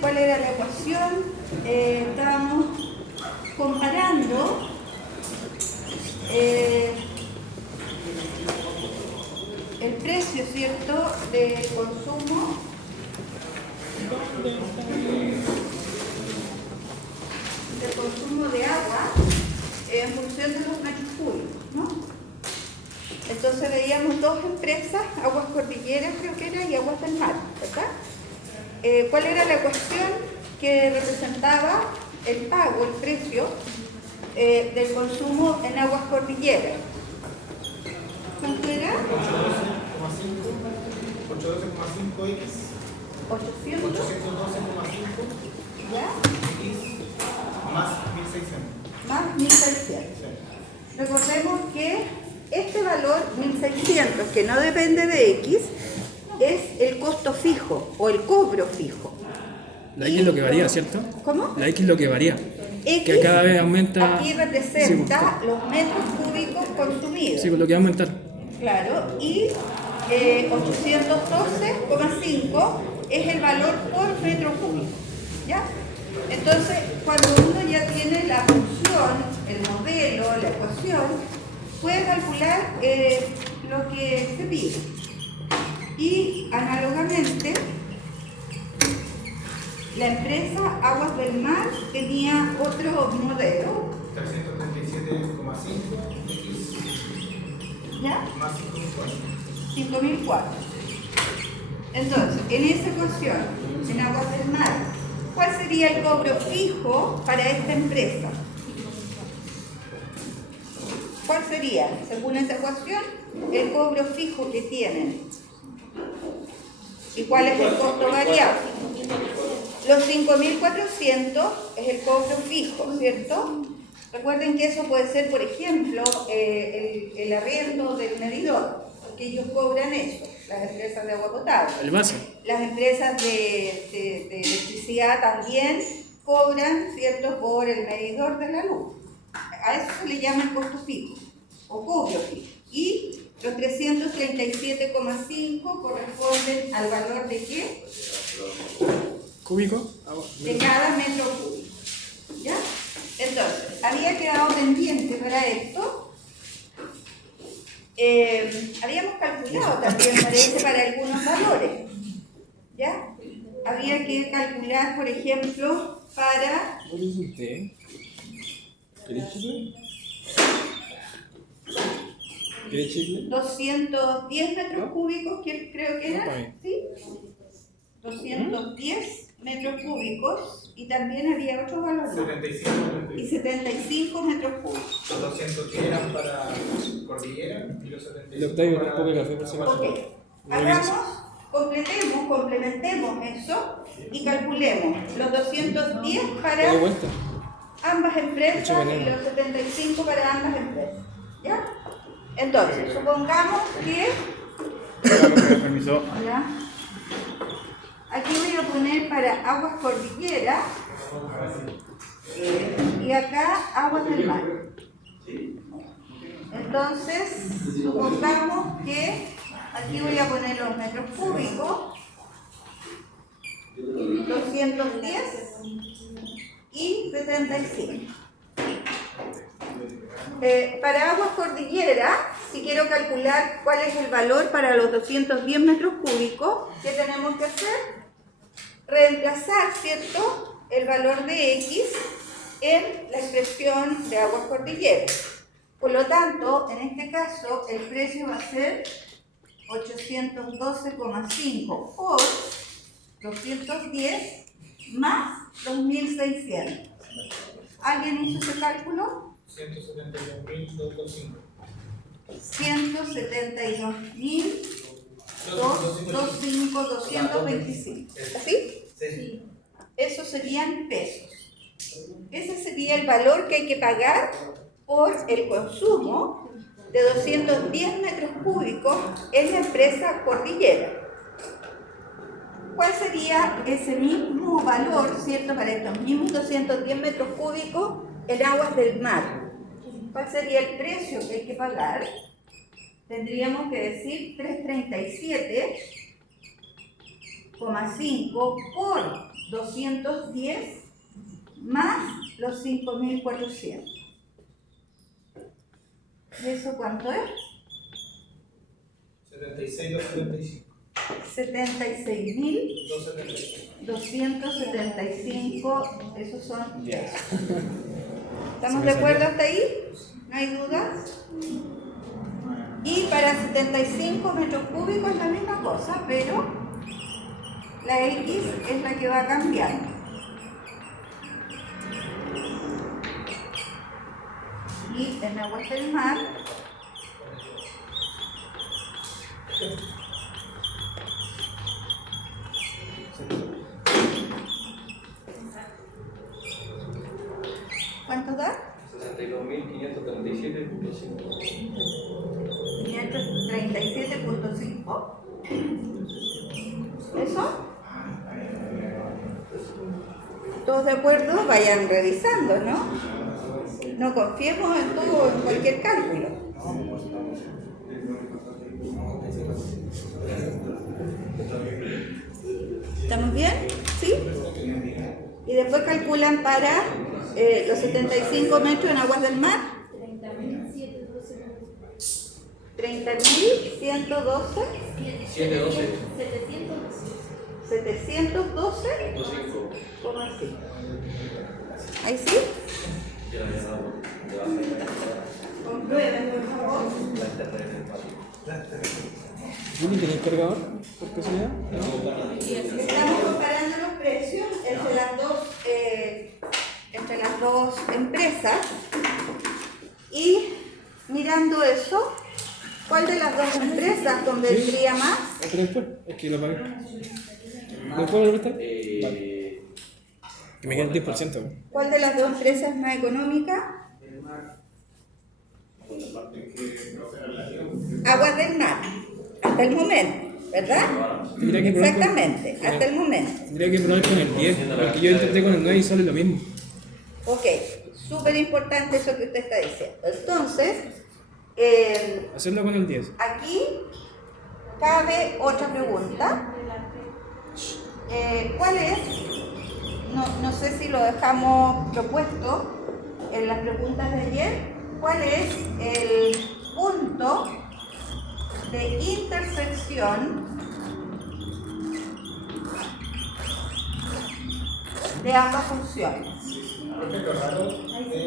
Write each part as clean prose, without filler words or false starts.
cuál era la ecuación. Estábamos comparando el precio, ¿cierto?, de consumo de agua en función de los metros cúbicos, ¿no? Entonces veíamos dos empresas, Aguas Cordilleras creo que era y Aguas del Mar, ¿verdad? ¿Cuál era la ecuación que representaba el pago, el precio del consumo en Aguas Cordilleras? ¿Cuánto era? 812,5x. 800. 812,5 ¿Ya? x más 1600. Más 1600. Recordemos que este valor 1600, que no depende de X, es el costo fijo o el cobro fijo. La X es lo que varía, ¿cierto? ¿Cómo? La X es lo que varía. X, Que cada vez aumenta. aquí representa los metros cúbicos consumidos. Sí, pues lo que va a aumentar. Claro, y 812,5 es el valor por metro cúbico, ¿ya? Entonces, cuando uno ya tiene la función, el modelo, la ecuación, puede calcular lo que se pide. Y análogamente, la empresa Aguas del Mar tenía otro modelo. 337,5x ¿Ya? más 5.004. 5004. Entonces, en esa ecuación, en Aguas del Mar, ¿cuál sería el cobro fijo para esta empresa? ¿Cuál sería, según esa ecuación, el cobro fijo que tienen? ¿Y cuál es el costo variable? Los 5.400 es el cobro fijo, ¿cierto? Recuerden que eso puede ser, por ejemplo, el arriendo del medidor, porque ellos cobran eso, las empresas de agua potable. El base. Las empresas de electricidad también cobran, ¿cierto?, por el medidor de la luz. A eso se le llama el costo fijo o cobro fijo. Y los 337,5 corresponden al valor de ¿qué? ¿Cúbico? De cada metro cúbico. ¿Ya? Entonces, había quedado pendiente para esto. Habíamos calculado también, parece, para algunos valores. ¿Ya? Había que calcular, por ejemplo, para... ¿Quieres chicle? 210 metros cúbicos, que creo que No, era, está bien. ¿sí? 210 metros cúbicos y también había otros valores. 75. Y 75 metros cúbicos. Los 210 eran para Cordillera y los 75 Le optáis un para... poco de café por si acaso. Ok, hagamos, complementemos eso y calculemos los 210 ¿Te para doy vuelta? ambas Mucho empresas y veneno. los 75 para ambas empresas. ¿Ya? Entonces, supongamos que... Permiso. ¿Ya? Aquí voy a poner para Aguas Cordillera y acá Aguas del Mar. Entonces, supongamos que aquí voy a poner los metros cúbicos, 210 y 75. Para Aguas Cordillera, si quiero calcular cuál es el valor para los 210 metros cúbicos, ¿qué tenemos que hacer? Reemplazar, ¿cierto?, el valor de X en la expresión de Aguas Cordillera. Por lo tanto, en este caso, el precio va a ser 812,5 por 210 más 2.600. ¿Alguien hizo ese cálculo? 172.225. 172.225. ¿Así? Sí. Eso serían pesos. Ese sería el valor que hay que pagar por el consumo de 210 metros cúbicos en la empresa Cordillera. ¿Cuál sería ese mismo valor, cierto, para estos mismos 210 metros cúbicos en Aguas del Mar? ¿Cuál sería el precio que hay que pagar? Tendríamos que decir 337 por 210 más los 5.400. ¿Y eso cuánto es? 76.275. 76.275, esos son pesos. ¿Estamos de acuerdo hasta ahí? ¿No hay dudas? Y para 75 metros cúbicos es la misma cosa, pero la X es la que va cambiando. Y en aguas del mar, ¿cuánto da? 62.537.5. 537.5. ¿Eso? ¿Todos de acuerdo? Vayan revisando, ¿no? No confiemos en todo, en cualquier cálculo. ¿Estamos bien? ¿Sí? Y después calculan para los 75 metros en aguas del mar. 30.112. 712,5. ¿Ahí sí? Comprueben, por favor. ¿Juli tiene el cargador? ¿Por casualidad? Estamos comparando los precios entre las dos empresas y mirando eso, ¿cuál de las dos empresas convendría más? ¿Otra después? Es que lo pagué. ¿Me puedo prestar? Vale. Que me queda el 10%. ¿Cuál de las dos empresas es más económica? Aguas del Mar, hasta el momento, ¿verdad? Tendría que probar Exactamente, hasta el momento. Tendría que probar con el 10, porque yo intenté con el 9 y sale lo mismo. Ok, súper importante eso que usted está diciendo. Entonces, Hacerlo con el 10. aquí cabe otra pregunta. ¿Cuál es? No sé si lo dejamos propuesto en las preguntas de ayer. ¿Cuál es el punto de intersección de ambas funciones? Perfecto, raro.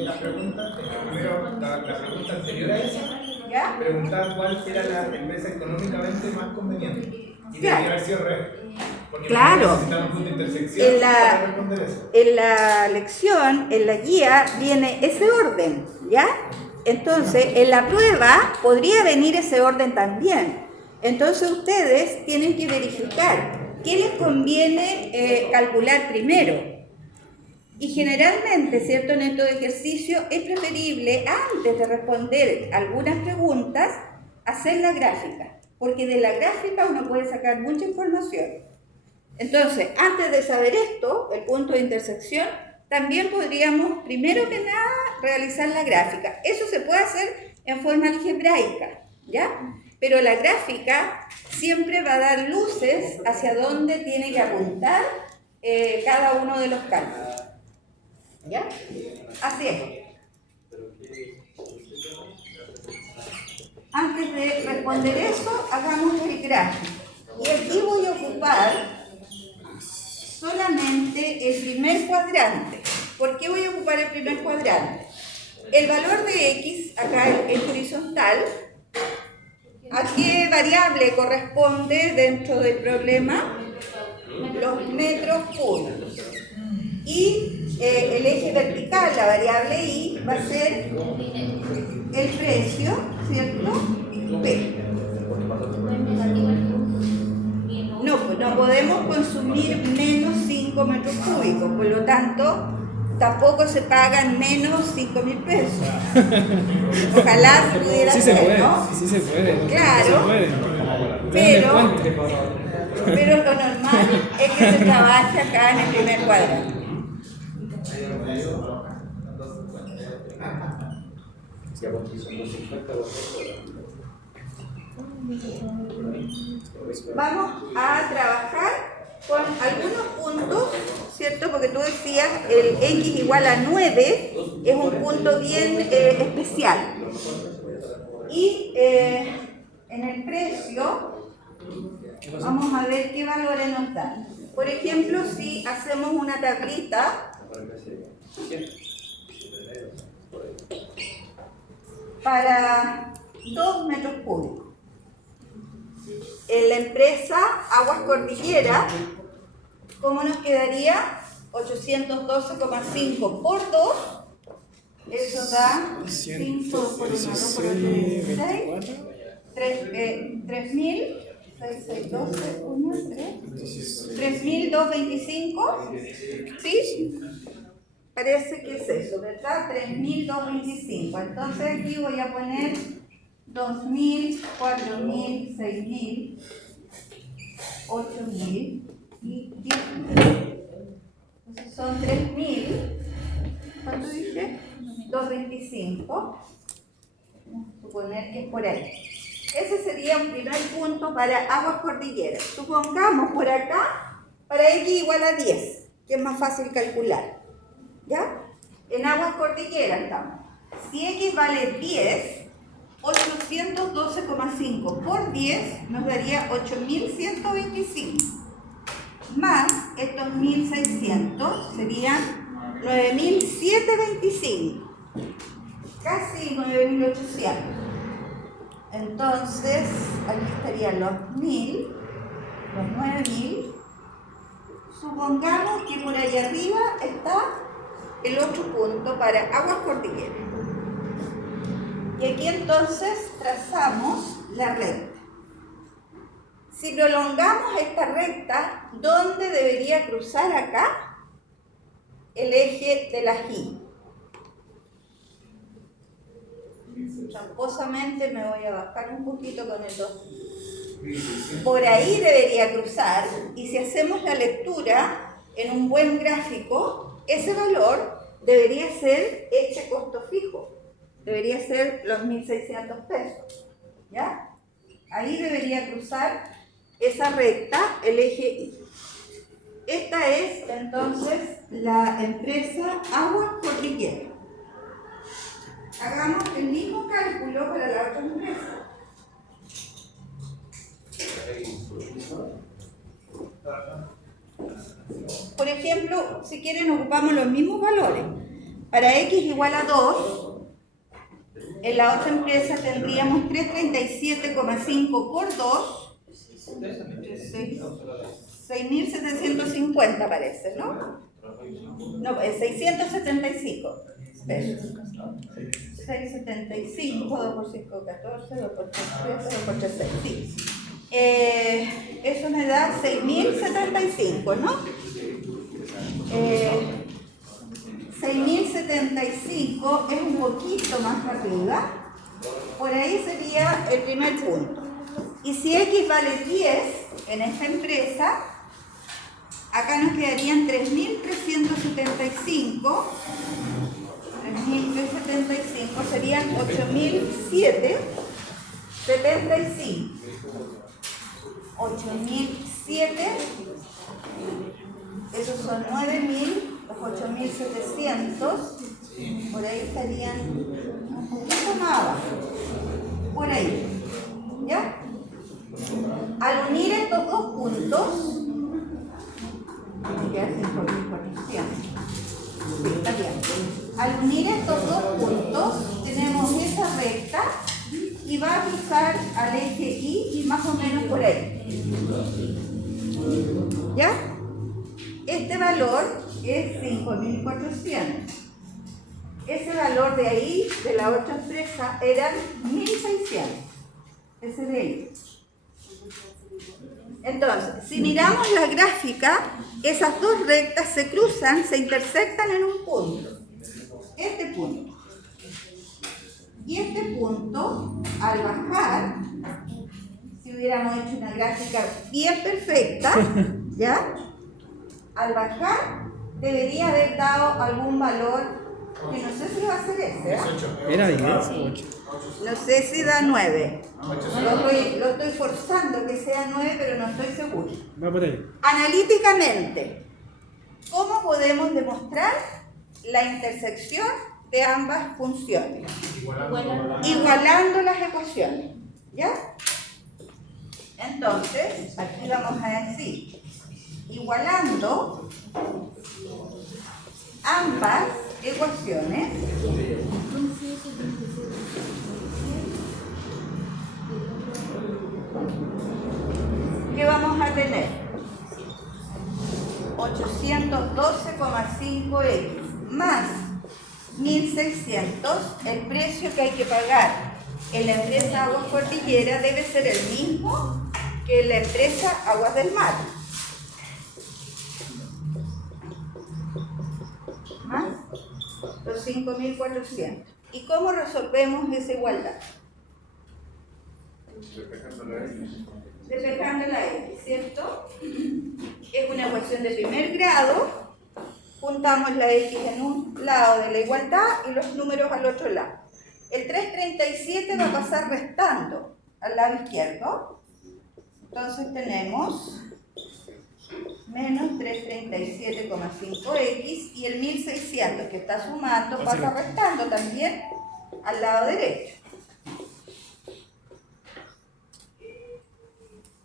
La pregunta, primero, la pregunta anterior a esa, ¿Ya? preguntaba cuál era la empresa económicamente más conveniente. Y Claro. debería haber sido real. Porque Claro. necesitamos un punto de intersección En la- para responder eso. En la lección, en la guía, viene ese orden, ¿ya? Entonces, en la prueba podría venir ese orden también. Entonces, ustedes tienen que verificar qué les conviene calcular primero. Y generalmente, ¿cierto? En estos ejercicios es preferible, antes de responder algunas preguntas, hacer la gráfica. Porque de la gráfica uno puede sacar mucha información. Entonces, antes de saber esto, el punto de intersección, también podríamos, primero que nada, realizar la gráfica. Eso se puede hacer en forma algebraica, ¿ya? Pero la gráfica siempre va a dar luces hacia dónde tiene que apuntar cada uno de los cálculos. ¿Ya? Así es. Antes de responder eso, hagamos el gráfico. Y aquí voy a ocupar solamente el primer cuadrante. ¿Por qué voy a ocupar el primer cuadrante? El valor de X, acá en horizontal, ¿a qué variable corresponde dentro del problema? Los metros cúbicos. Y el eje vertical, la variable Y, va a ser el precio, ¿cierto? P. No, pues no podemos consumir menos 5 metros cúbicos, por lo tanto, tampoco se pagan menos 5.000 pesos. Ojalá se pudiera Sí se hacer, puede, ¿no? sí se puede. Claro. Se puede. Pero lo normal es que se trabaje acá en el primer cuadrante. Vamos a trabajar con algunos puntos, ¿cierto? Porque tú decías el x igual a 9 es un punto bien especial. Y en el precio vamos a ver qué valores nos dan. Por ejemplo, si hacemos una tablita para 2 metros cúbicos. En la empresa Aguas Cordillera, ¿cómo nos quedaría? 812,5 por 2, eso da 5 por 1, 2 por 8, 16, 3.000, 6, 6, 12, 1, 3, 3.225, ¿sí? Parece que es eso, ¿verdad? 3.225. Entonces aquí voy a poner 2.000, 4.000, 6.000, 8.000 y 10.000. Entonces son 3.000. ¿Cuánto dije? 225. Vamos a suponer que es por ahí. Ese sería un primer punto para Aguas Cordillera. Supongamos por acá para x igual a 10, que es más fácil calcular. ¿Ya? En Aguas Cordillera estamos. Si x vale 10, 812,5 por 10 nos daría 8.125. Más estos 1.600 serían 9.725. Casi 9.800. Entonces, aquí estarían los 1.000, los 9.000. Supongamos que por allá arriba está el otro punto para Aguas Cordillera. Y aquí entonces trazamos la recta. Si prolongamos esta recta, ¿dónde debería cruzar acá? El eje de la Y. Tramposamente me voy a bajar un poquito con el 2. Por ahí debería cruzar, y si hacemos la lectura en un buen gráfico, ese valor debería ser este costo fijo, debería ser los 1.600 pesos, ¿ya? Ahí debería cruzar esa recta, el eje Y. Esta es entonces la empresa Aguas Cordillera. Hagamos el mismo cálculo para la otra empresa. Por ejemplo, si quieren ocupamos los mismos valores. Para x igual a 2, en la otra empresa tendríamos 337,5 por 2, 6.750 parece, ¿no? No, es 675 pesos. 675, 2 por 5, 14, 2 por 3, 2 por 3, 6, sí. Eso me da 6.075, ¿no? 6.075 es un poquito más arriba. Por ahí sería el primer punto. Y si x vale 10 en esta empresa, acá nos quedarían 3.375. 3.375 serían 8.075. 8.007, esos son 9.000, los 8.700, por ahí estarían un poquito más abajo, por ahí, ¿ya? Al unir estos dos puntos, al unir estos dos puntos, tenemos esa recta y va a cruzar al eje Y más o menos por ahí. ¿Ya? Este valor es 5.400. Ese valor de ahí, de la otra empresa, eran 1.600. Ese de ahí. Entonces, si miramos la gráfica, esas dos rectas se cruzan, se intersectan en un punto. Este punto. Y este punto, al bajar, si hubiéramos hecho una gráfica bien perfecta, ¿ya? Al bajar, debería haber dado algún valor que no sé si va a ser ese, ¿eh? 18. ¿Era 10 o 8? No sé si da 9. 8. Lo estoy forzando que sea 9, pero no estoy seguro. Va por ahí. Analíticamente, ¿cómo podemos demostrar la intersección de ambas funciones? Igualando las ecuaciones, ¿ya? Entonces, aquí vamos a decir, igualando ambas ecuaciones, ¿qué vamos a tener? 812,5x más 1.600, el precio que hay que pagar en la empresa Aguas Cordillera debe ser el mismo que en la empresa Aguas del Mar. Más los 5.400. ¿Y cómo resolvemos esa igualdad? Despejando la X, ¿cierto? Es una ecuación de primer grado. Juntamos la X en un lado de la igualdad y los números al otro lado. El 337 va a pasar restando al lado izquierdo. Entonces tenemos menos 337,5x y el 1.600 que está sumando pasa restando también al lado derecho.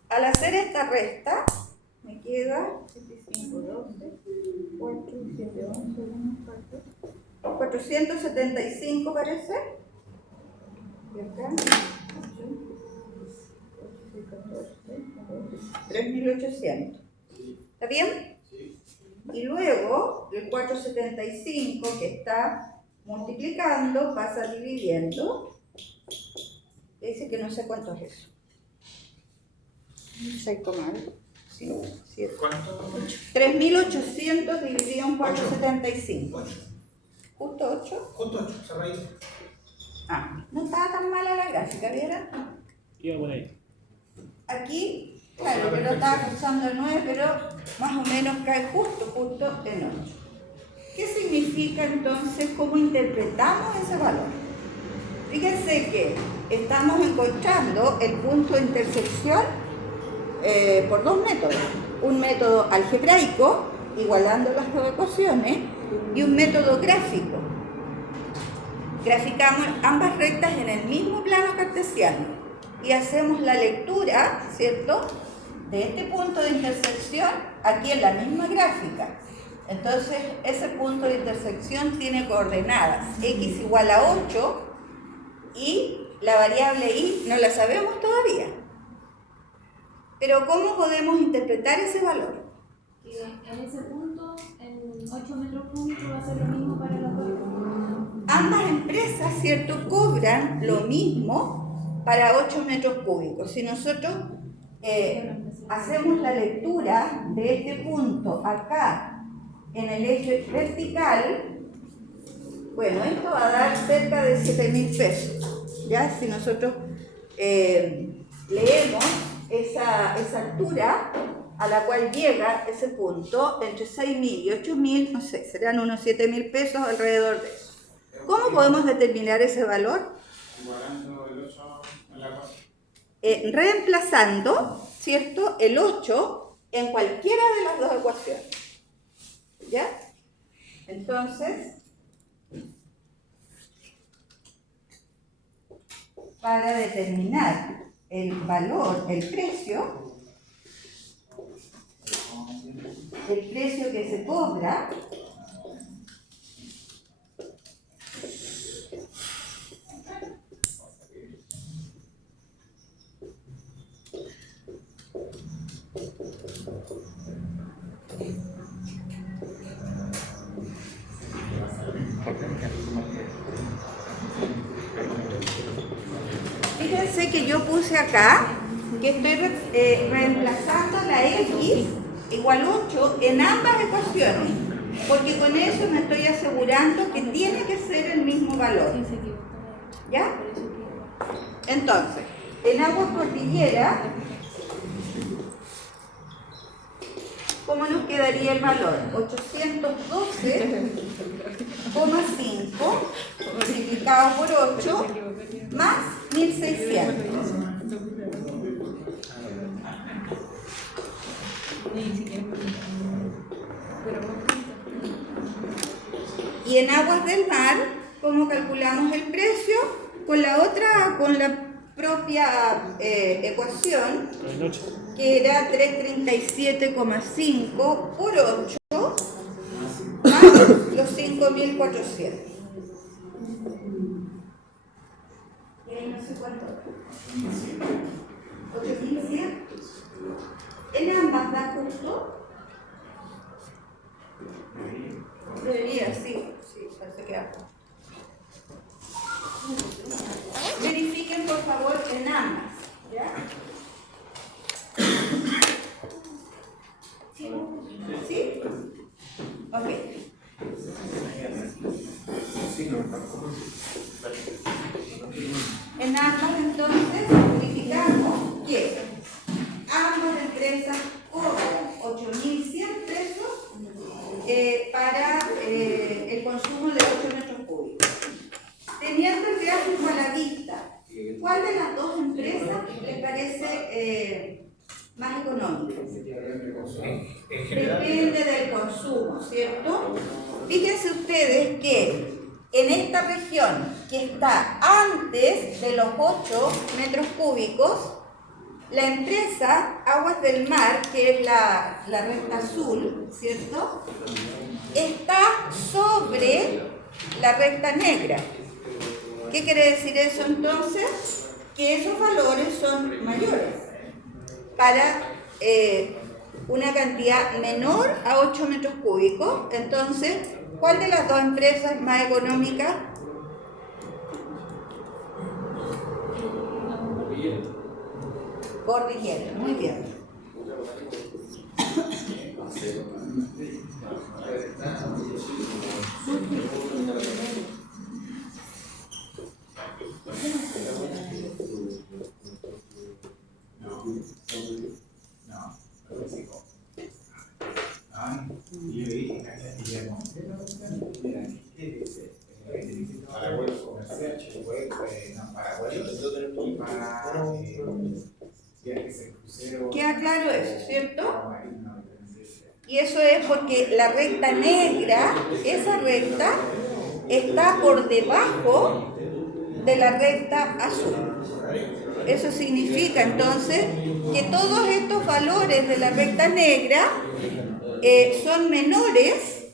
Al hacer esta resta, me queda 75, 12, 4, 7, 11, 1, 4, 475 parece. Y acá, 8, 3.800. ¿Está bien? Y luego el 475 que está multiplicando pasa dividiendo. Dice que no sé cuánto es eso. 6,5. 7. ¿Cuánto? 3.800 dividido en 475. 8. ¿Justo 8? Justo 8, esa raíz. Ah, no estaba tan mala la gráfica, ¿vieron? Iba por ahí. Aquí, claro, yo lo estaba usando en 9, pero más o menos cae justo en 8. ¿Qué significa entonces? ¿Cómo interpretamos ese valor? Fíjense que estamos encontrando el punto de intersección por dos métodos. Un método algebraico, igualando las dos ecuaciones, y un método gráfico. Graficamos ambas rectas en el mismo plano cartesiano y hacemos la lectura, ¿cierto?, de este punto de intersección aquí en la misma gráfica. Entonces, ese punto de intersección tiene coordenadas x igual a 8 y la variable y no la sabemos todavía. Pero ¿cómo podemos interpretar ese valor? En ese punto, en 8 metros cúbicos va a ser lo mismo para las dos. Ambas empresas, ¿cierto?, cobran lo mismo para 8 metros cúbicos. Si nosotros hacemos la lectura de este punto acá en el eje vertical, bueno, esto va a dar cerca de 7.000 pesos. ¿Ya? Si nosotros leemos esa altura a la cual llega ese punto, entre 6.000 y 8.000, no sé, serán unos 7.000 pesos alrededor de eso. ¿Cómo podemos determinar ese valor? Igualando el 8 a la 4. Reemplazando, ¿cierto?, el 8 en cualquiera de las dos ecuaciones. ¿Ya? Entonces, para determinar el valor, el precio que se cobra, fíjense que yo puse acá que estoy reemplazando la x igual 8 en ambas ecuaciones, porque con eso me estoy asegurando que tiene que ser el mismo valor. ¿Ya? Entonces, en Aguas Cordillera, ¿cómo nos quedaría el valor? 812 multiplicado por 8 más 1600. Y en aguas del mar, ¿cómo calculamos el precio? Con la propia ecuación, que era 337,5 por 8 más los 5.400. Y ahí no sé cuánto. 8.100. ¿En ambas da justo? Debería, sí, parece que da. Verifiquen por favor en ambas, ¿ya? ¿Sí? ¿Sí? Ok. En ambas entonces verificamos que ambas empresas cobran 8.100 pesos para el consumo de 8 metros cúbicos. Teniendo el gráfico a la vista, ¿cuál de las dos empresas les parece más económica? Depende del consumo, ¿cierto? Fíjense ustedes que en esta región que está antes de los 8 metros cúbicos, la empresa Aguas del Mar, que es la recta azul, ¿cierto?, está sobre la recta negra. ¿Qué quiere decir eso entonces? Que esos valores son mayores para una cantidad menor a 8 metros cúbicos. Entonces, ¿cuál de las dos empresas es más económica? Cordillera, muy bien. Queda claro eso, ¿cierto? Y eso es porque la recta negra, esa recta, está por debajo de la recta azul. Eso significa entonces que todos estos valores de la recta negra son menores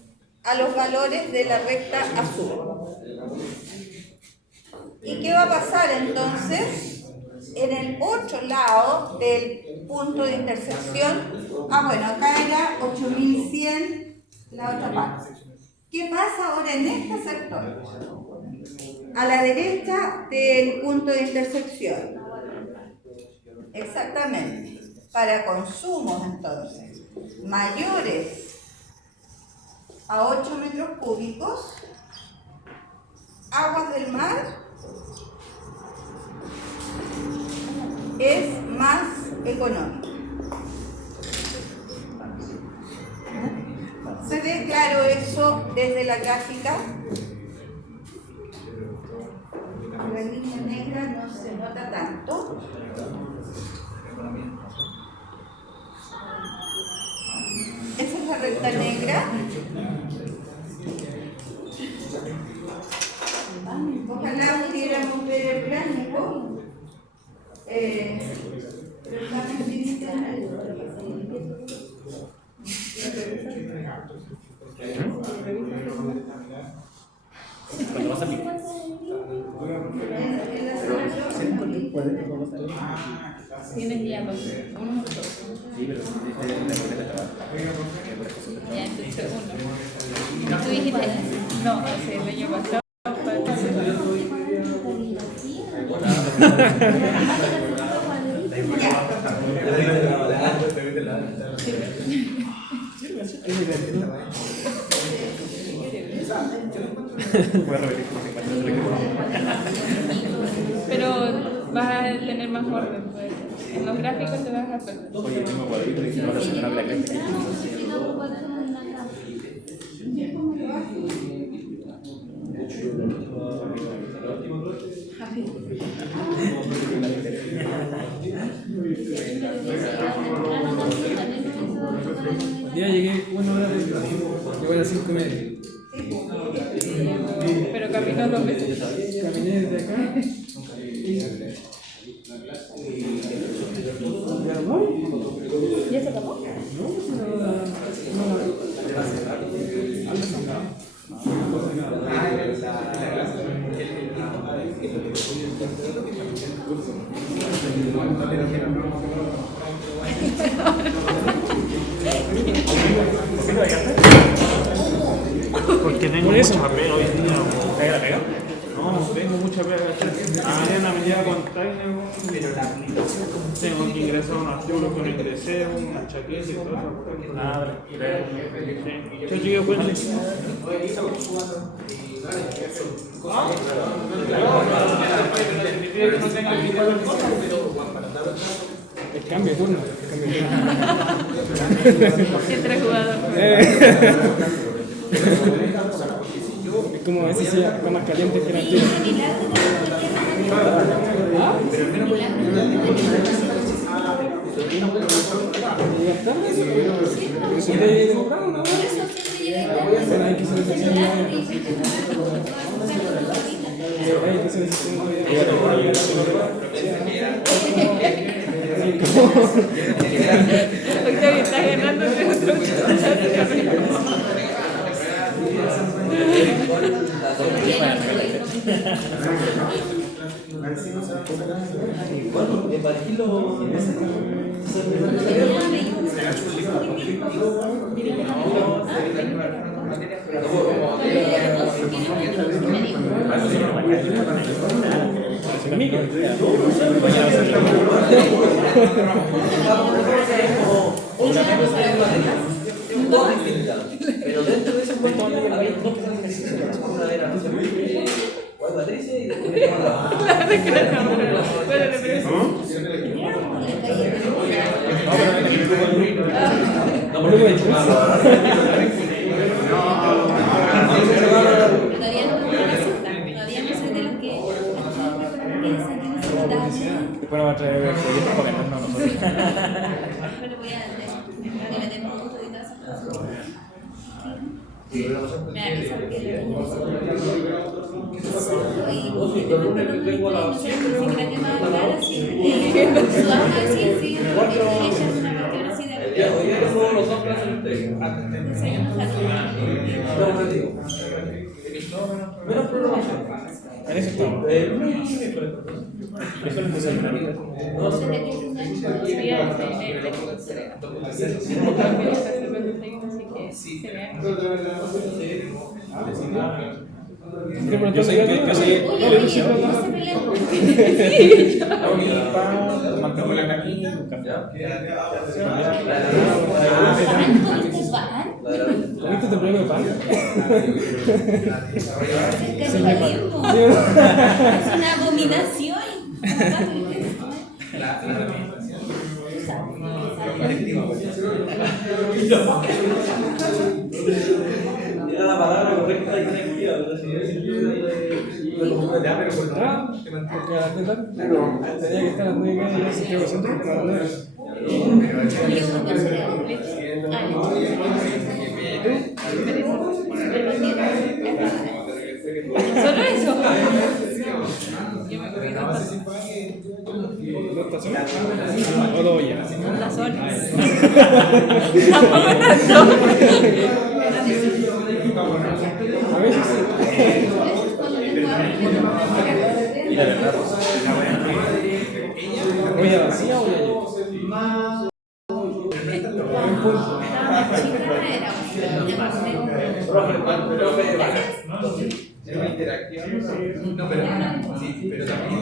a los valores de la recta azul. ¿Y qué va a pasar entonces? En el otro lado del punto de intersección, bueno, acá era 8.100 la otra parte. ¿Qué pasa ahora en este sector? A la derecha del punto de intersección. Exactamente. Para consumos entonces mayores a 8 metros cúbicos, Aguas del Mar es más económico. ¿Se ve claro eso desde la gráfica? La línea negra no se nota tanto. Esa es la recta negra. Ojalá pudiéramos ver el gráfico. Pero está en dimensional. ¿Cuándo vas a salir? Tienes ya dos, uno o dos. Sí, pero la boleta estaba. Ya, entonces uno. Tú dijiste, no, o sea, el año pasado. Pero vas a tener más orden, pues. En los gráficos te vas a perder. Oye, el mismo cuadrito dice ahora se van a ver la Ya llegué 1 hora de llego a las 5:30. Pero caminó 2 veces. Caminé desde acá. ¿Ya se acabó? Porque tengo Por eso. mucha pega hoy día. ¿Pega la pega? No, tengo mucha pega. Mañana me llega container. Tengo que ingresar un artículo que no ingresé, una chaqueta y todo eso. Ah, vale. Sí. Yo llegué bueno. El cambio de turno. Entre jugadores. Es como a veces está más caliente que la Y tierra. ese milagro de ¿Ah? milagro. Pero si te demorado, ¿no? Por eso siempre llega tarde. Bueno, hay que hacer esa señal. Milagro y siempre te vas a buscar con tu vida. Hay que hacer esa Octavio está ganando de otro Pero dentro de ese momento había dos que hacían ejercicio. Una era Patricia y después Todavía no me resulta. Todavía no soy de los que piensan que necesitamos. Después nos va a traer el proyecto para ganarnos nosotros. Pero voy a meter puntos y todas esas cosas. Me da risa porque la niña y de repente cuando me dice, no sé, ni siquiera que me va a hablar así. Su alma así, sí, porque ella es una cuestión así de hoy día somos los dos clases de menos programación. En eso estamos. Eso es necesario. no sé de qué es Sería eléctrico en cerebro. También está haciendo el desayuno, así que se vea. Yo sé que Oye, oye, se pelea por Mantengo la caquita. pan. ¿Comiste tu premio de pan? Es canibalismo. Es una abominación. Era la palabra correcta y efectiva, pero si ¿Qué tal? Tenía que estar a las 9:30 en el Santiago Centro. A las 9. Solo eso. Yo me comí 2 tazas. ¿2 tazones? ¿O 2 ya? 2 tazones. Tampoco tanto. A veces sí. ¿Hoy ya vacía o ya llegó? Un punto. Es una interacción. No, pero sí, pero también.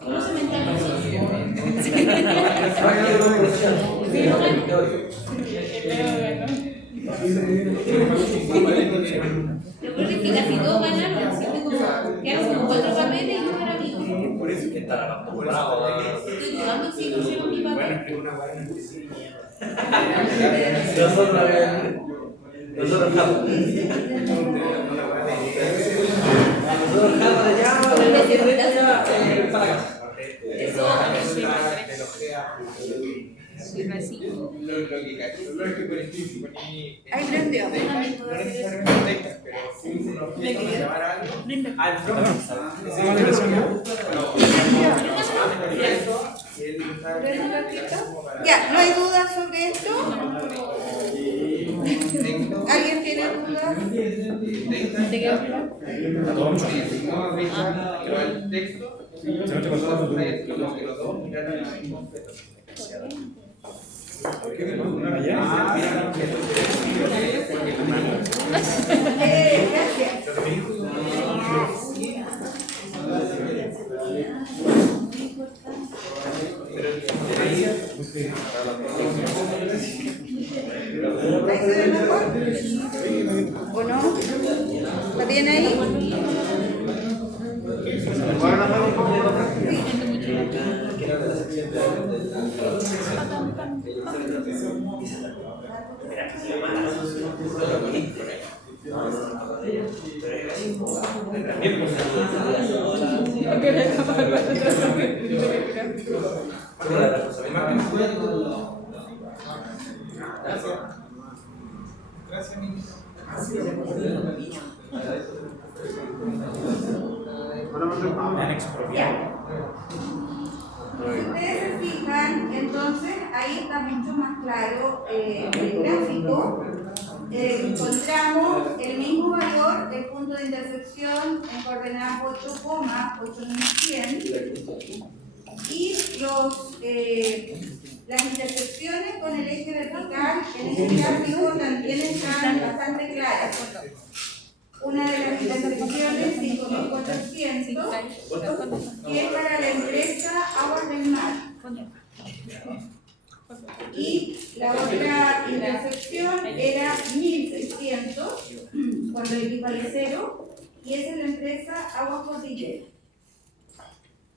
Cruce mental. Lo peor es que casi todos ganaron, siempre como quedaron como 4 papeles y 1 era mío. Por eso es que está acostumbrado a... Estoy dudando si pusieron mi papel. Nosotros estamos ya para acá. Eso, Sí, recibo. Lo que cacho, lo que poní. Ahí prendió. No necesariamente textas, pero si uno quiere llamar a alguien. Al Ya, ¿no hay dudas sobre esto? ¿Alguien tiene dudas? ¿De qué habla? El texto, como que los dos miraron el mismo objeto. Gracias. ¿Ahí se ve mejor? ¿O no? ¿Está bien ahí? Gracias, niña. Ya. Si ustedes se fijan, entonces ahí está mucho más claro el gráfico. Encontramos el mismo valor del punto de intersección en coordenadas 8,8100 y las intersecciones con el eje vertical en este gráfico también están bastante claras. Una de las intersecciones 5400, que es para la empresa Aguas del Mar. Y la otra intersección era 1600, cuando el equipo vale 0, y esa es la empresa Aguas Cordillera.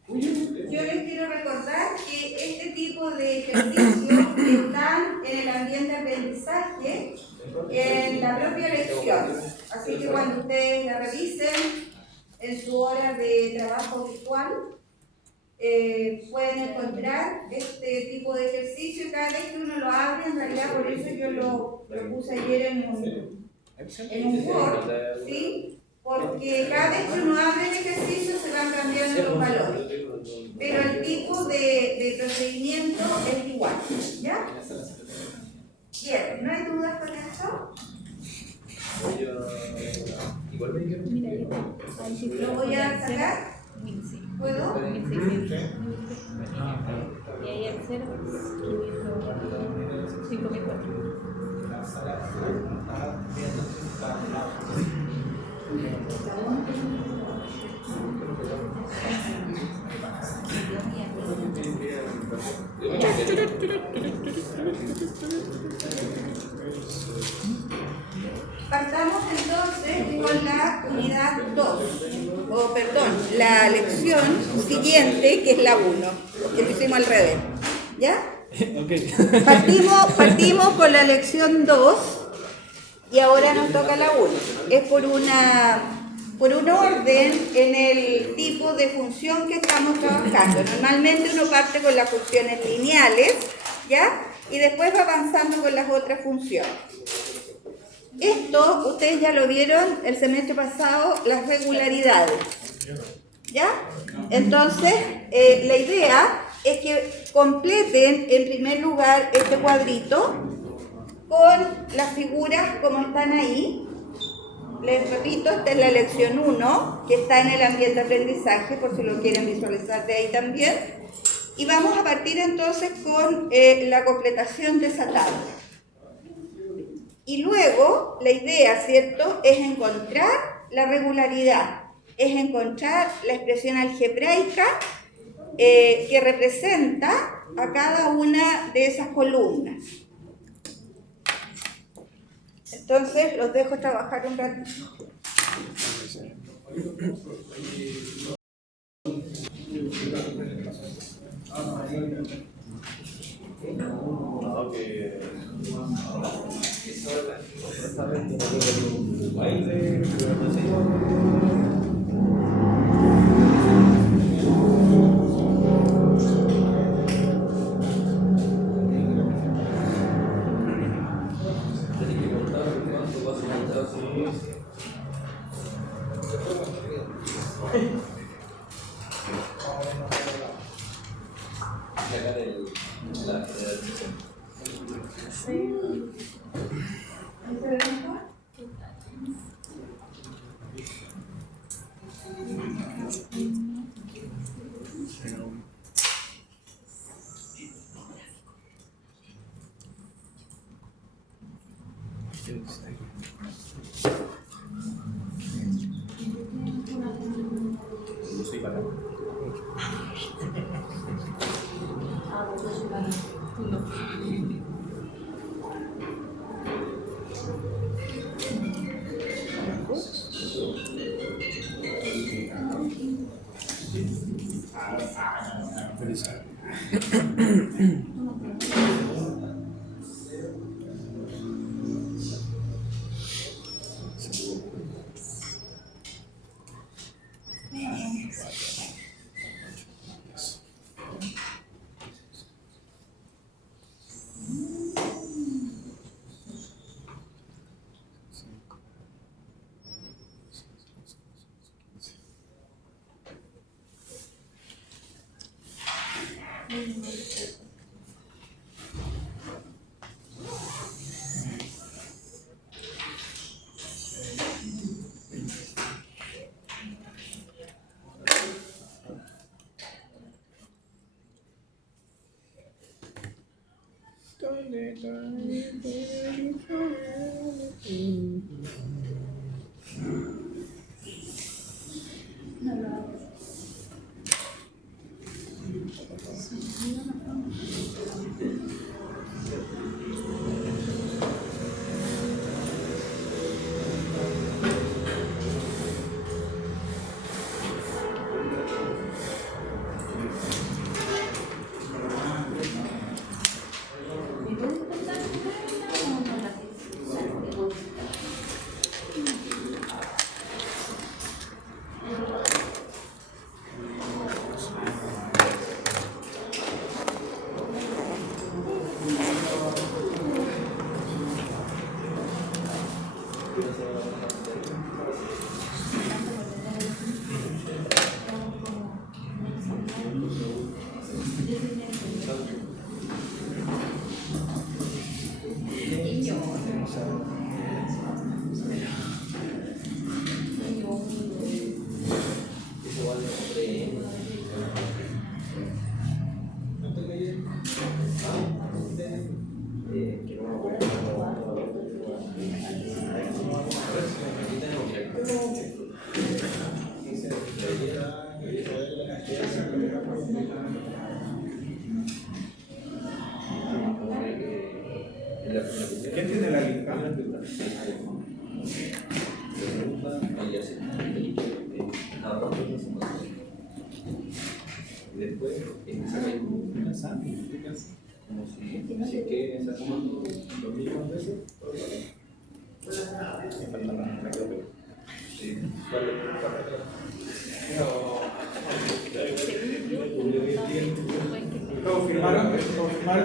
Yo les quiero recordar que este tipo de ejercicios están en el ambiente de aprendizaje en la propia lección. Así que cuando ustedes la revisen en su hora de trabajo virtual, pueden encontrar este tipo de ejercicio. Cada vez que uno lo abre, en realidad por eso yo lo puse ayer en un Word, ¿sí? Porque cada vez que uno abre el ejercicio se van cambiando los valores, pero el tipo de procedimiento es igual, ¿ya? Bien, ¿no hay dudas con esto? Mira, ahí sí. ¿Lo voy a sacar? ¿Puedo? 1600. Y ahí el 0, 5004. Partamos entonces con la unidad 2, o perdón, la lección siguiente, que es la 1, que lo hicimos al revés, ¿ya? Ok. Partimos con la lección 2 y ahora nos toca la 1. Es por un orden en el tipo de función que estamos trabajando. Normalmente uno parte con las funciones lineales, ¿ya? Y después va avanzando con las otras funciones. Esto, ustedes ya lo vieron el semestre pasado, las regularidades, ¿ya? Entonces, la idea es que completen en primer lugar este cuadrito con las figuras como están ahí. Les repito, esta es la lección 1, que está en el ambiente de aprendizaje, por si lo quieren visualizar de ahí también. Y vamos a partir entonces con la completación de esa tabla. Y luego, la idea, ¿cierto?, es encontrar la regularidad, es encontrar la expresión algebraica que representa a cada una de esas columnas. Entonces los dejo trabajar un ratito. ¿Quién tiene la lista? Y después empieza a caer una sangre, como si que se acomodan los mismos veces. Sí, ¿Todos firmaron? ¿Todos firmaron?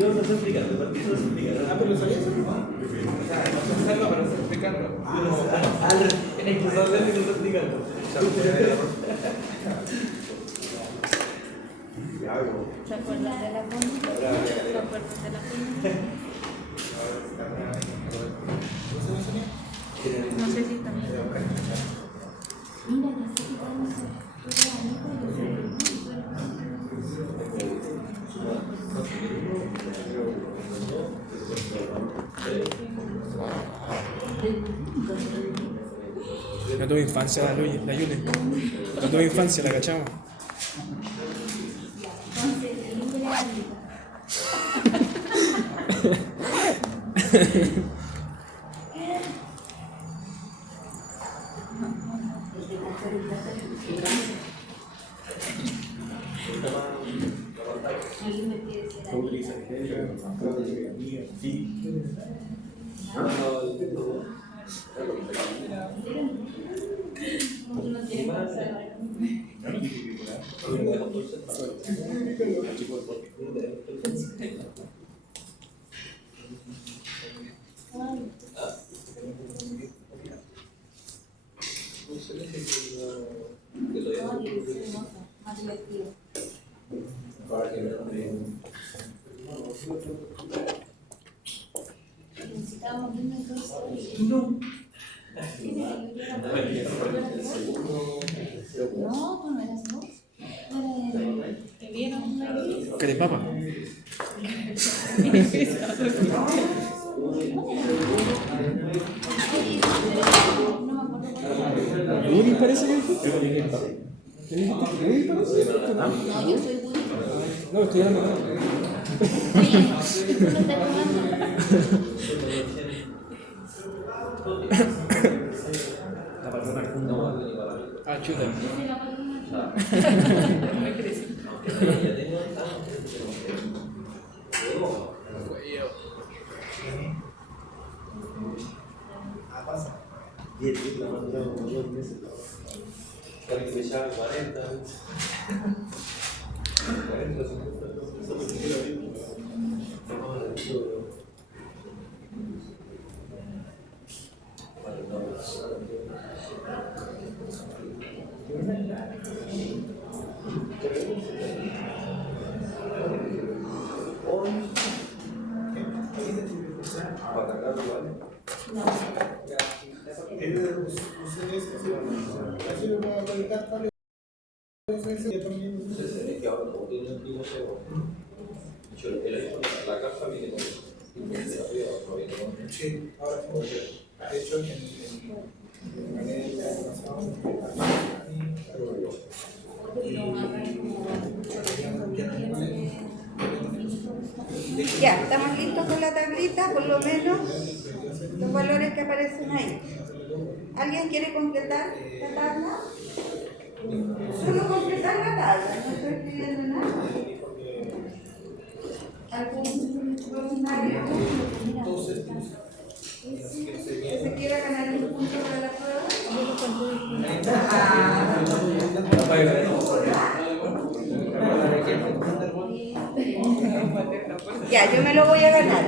yo no sé explicarlo, ¿por qué no sé explicarlo? Ah, pero lo sabías. O sea, no sé hacerlo, pero sé explicarlo. Es que sabes que no sé explicarlo. ¿Se acuerdan de la pona? ¿Se acuerdan de la pona? No sé si también. No tuve infancia la Yuli. No tuve infancia, la cachamos. Entonces, el libro de la vida. Alguien me quiere decir algo. No tiene que pasar. Más divertido. Necesitábamos irnos entonces. No, tú no eras vos. ¿Te vieron una vez? ¿Qué de papa? No me acuerdo cuál era. ¿Woody parece que dijiste? ¿Woody parece? No, yo soy Woody. No, estoy hablando. Oye, tú no estás tomando. La patrona funda Ah, chuta. Me crecí. Pasa. 10 la mandó como 2 meses. Cada que me llama 40. 40, 50. La caja viene con Sí, ahora de hecho Ya, estamos listos con la tablita, por lo menos los valores que aparecen ahí. ¿Alguien quiere completar la tabla? Solo completar la tabla, no estoy escribiendo nada. ¿Algún voluntario que se quiera ganar un punto para la prueba? Ya, yo me lo voy a ganar.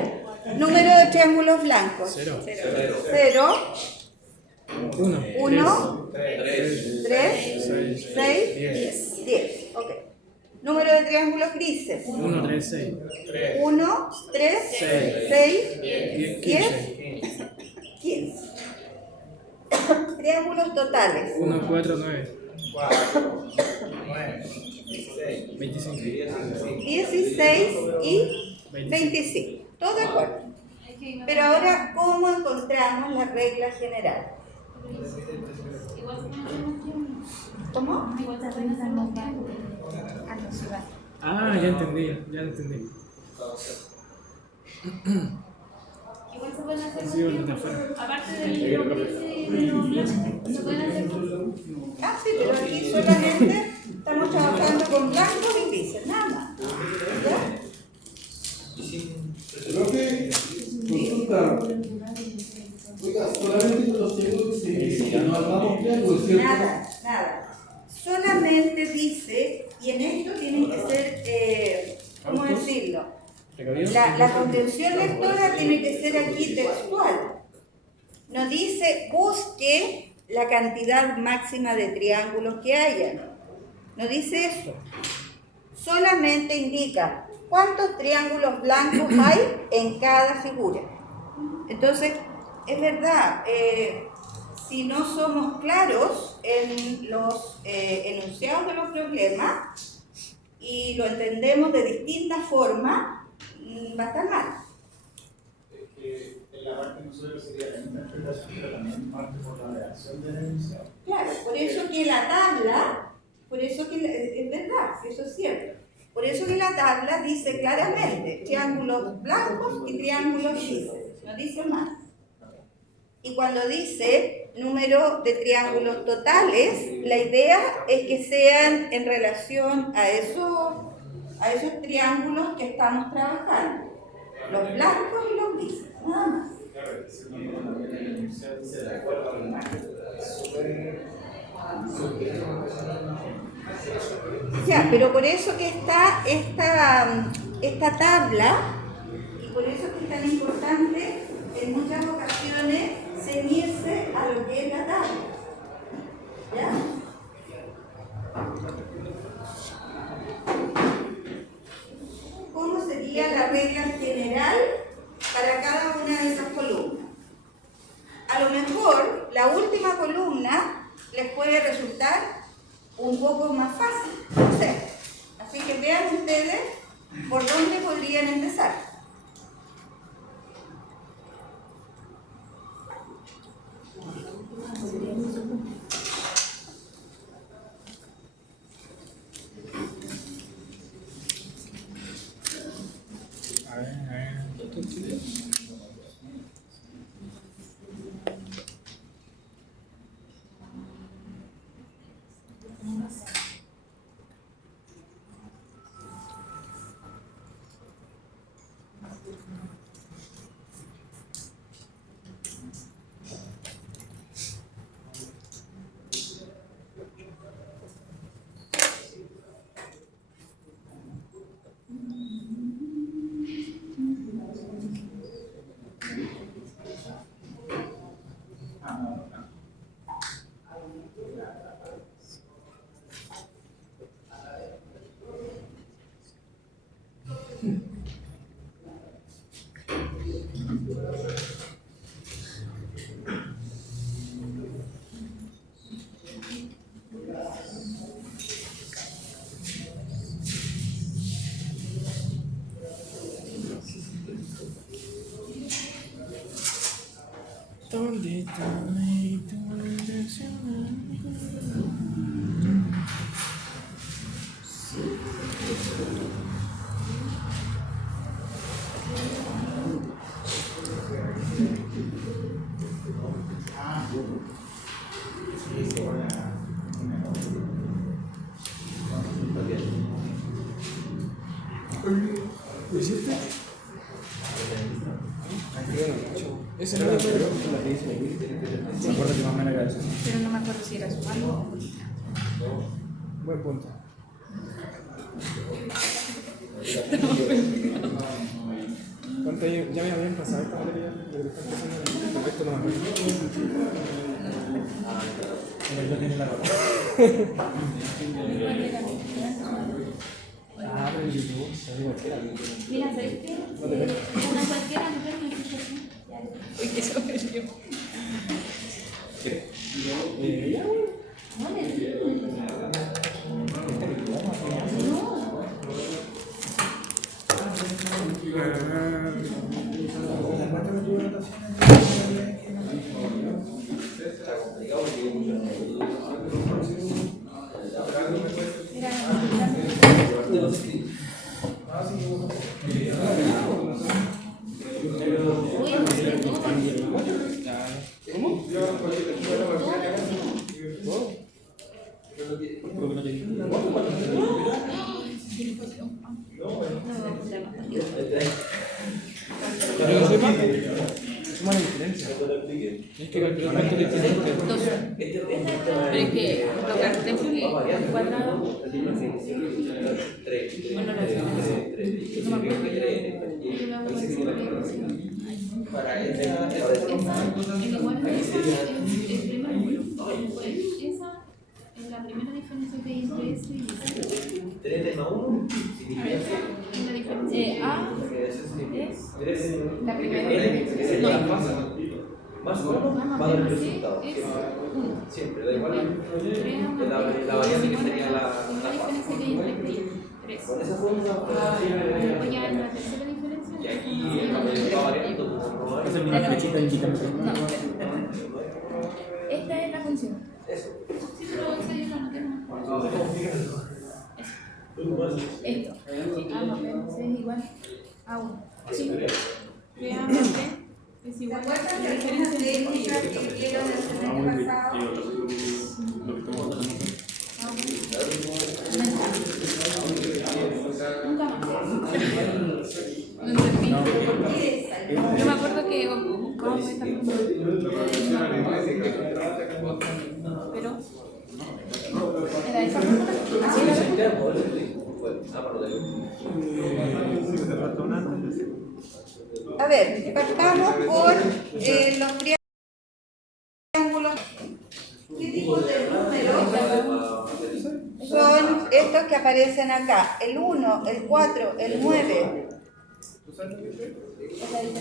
Número de triángulos blancos. 0, 1, 3, 6, 10. Ok. Número de triángulos grises. 1, 3, 6. 1, 3, 6, 10, 15. Triángulos totales. 1, 4, 9. 4, 9, 16, 25. 16 y 25. Todo de acuerdo. Pero ahora, ¿cómo encontramos la regla general? ¿Cómo? Igual te revisan los bancos. A la ciudad. Ah, ya entendí. Igual se pueden hacer Sí, bueno, de afuera. aparte del libro gris y de los blancos, se pueden hacer Ah, sí, pero aquí solamente estamos trabajando con blancos y grises, nada más. ¿Ya? Profe, consulta. Oiga, solamente los triángulos que no armamos triángulos, ¿cierto? Nada. Solamente dice, y en esto tienen que ser, ¿cómo decirlo? La comprensión lectora tiene que ser aquí textual. No dice busque la cantidad máxima de triángulos que haya. No dice eso. Solamente indica cuántos triángulos blancos hay en cada figura. Entonces, es verdad, si no somos claros en los enunciados de los problemas y lo entendemos de distintas formas, va a estar mal. el la parte de nosotros sería la interpretación, pero también parte por la redacción del enunciado. Claro, por eso que la tabla, por eso que es verdad, eso es cierto. Por eso que la tabla dice claramente triángulos blancos y triángulos grises, no dice más. Y cuando dice número de triángulos totales, la idea es que sean en relación a esos triángulos que estamos trabajando, los blancos y los grises, nada más. Ya, pero por eso que está esta tabla, y por eso que es tan importante en muchas ocasiones ceñirse a lo que es la tabla. ¿Ya? ¿Cómo sería la regla general para cada una de esas columnas? A lo mejor la última columna les puede resultar un poco más fácil, no sé. Así que vean ustedes por dónde podrían empezar. ¿Lo hiciste? Ese no lo veo. Acuérdate más o menos que eso. Pero no me acuerdo si era sumando o Buen punto. ¿Cuánto ya me habían pasado esta materia de lo que están pasando? El resto no me acuerdo. Pero ya tiene la ropa. Ah, pero en YouTube, se digo que era. Mira, ¿sabes qué? Una cualquiera no ve mi fijación. Uy, que eso me dio. Ya, güey. No le digo. Pero no soy más. Suma la diferencia. Es que calcular cuánto le tiene que. Pero es que tocarte porque al cuadrado. Bueno, no sé. No me acuerdo. Para Esa, el igual de esa es el primer número. Esa es la primera diferencia que hay entre ese y ese. 3 más 1 A ver, es la diferencia. A es la primera. más o menos va a dar el resultado. Siempre, da igual la variable que sería la diferencia que hay entre ellos. 3. Con esa fórmula, Voy a la tercera diferencia. y aquí va variando. Hacer una flechita indicando. No, esta es la función. Eso. Sí, pero eso yo lo anoté más. Esto. Sí, A más B más C es igual a 1. Sí. Que A más B es ¿Se igual a acuerdan la de diferencia algunas entre técnicas que vieron el semestre pasado? Nunca más. No entendí. Yo me acuerdo que buscábamos esta fórmula. Pero era esa fórmula. Así era. A ver, partamos por los triángulos. ¿Qué tipo de números son estos que aparecen acá? El 1, el 4, el 9.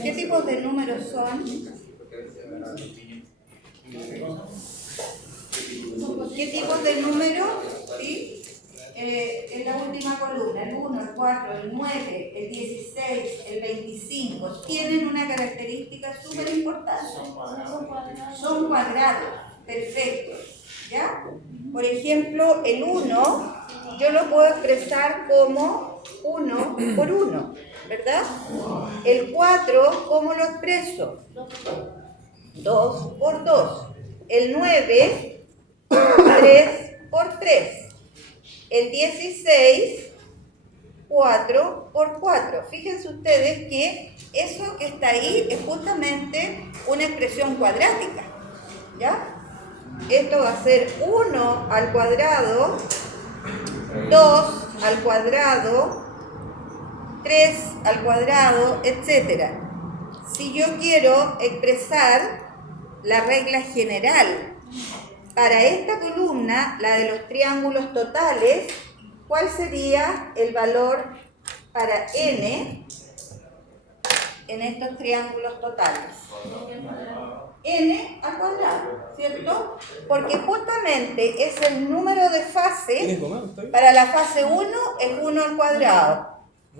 ¿Qué tipos de números son? ¿Qué tipos de números? ¿Sí? En la última columna, el 1, el 4, el 9, el 16, el 25, tienen una característica súper importante. Son cuadrados, perfecto. ¿Ya? Por ejemplo, el 1, yo lo puedo expresar como 1 por 1, ¿verdad? El 4, ¿cómo lo expreso? 2 por 2. El 9, 3 por 3. El 16, 4 por 4. Fíjense ustedes que eso que está ahí es justamente una expresión cuadrática. ¿Ya? Esto va a ser 1 al cuadrado, 2 al cuadrado, 3 al cuadrado, etc. Si yo quiero expresar la regla general para esta columna, la de los triángulos totales, ¿cuál sería el valor para n en estos triángulos totales? N al cuadrado, ¿cierto? Porque justamente es el número de fase. Para la fase 1 es 1 al cuadrado.